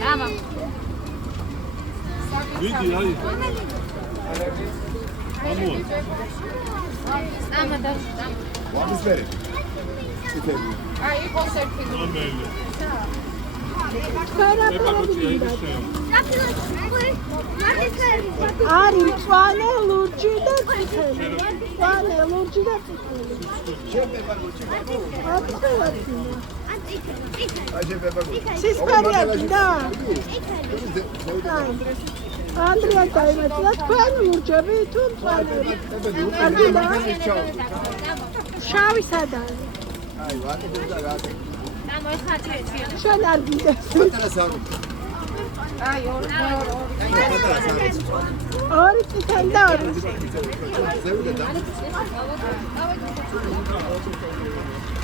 Tamam. Vidi, hadi. Vamos. Tamam da. Vamos ver. Aí você fica. Amen. Ari, mწვანე ლურჯი და წითელი. მწვანე ლურჯი და წითელი. სისპარია გინდა? ანდრია დაიმეწა თქვენ ლურჯები თუ მწვანე? არგინდა? შავი სადაა? აი, ვაკეთებ და გააკეთე. შენ არ გინდა? Ai, ორი წითელი და ორი.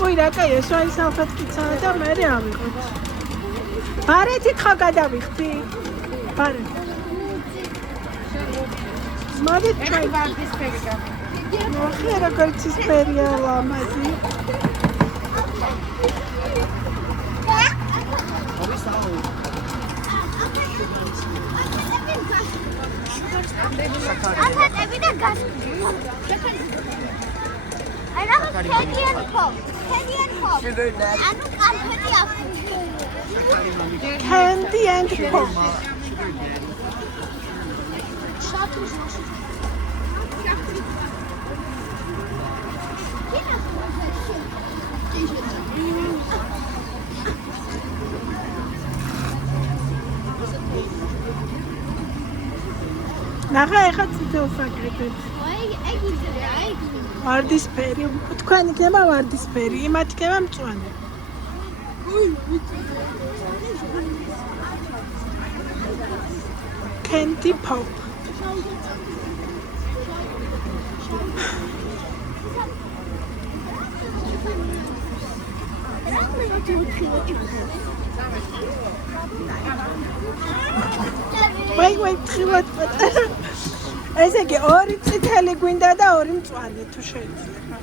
ой, რა კაია, სვაი салфеткиცა და მე ავიღოთ. ბარეთით ხა გადავიხდი? ბარეთ. მოდით ჩვენ ვარდის ფერი და. მოხე როგორც ისფერია ლამაზი. აფატები და გასკი. არა, ქედიან ხო. ანუ კალფეთი აქვს. Candy and pop. ნახე ეხა ციცელს აკეთებ. ვარდისფერი, თქვენ იქნება ვარდისფერი, იმათ იქნება მწვანე. Candy pop. ვაი, თხილად პატარა. ესე იგი ორი წითელი გვინდა და ორი მწვანე თუ შეიძლება.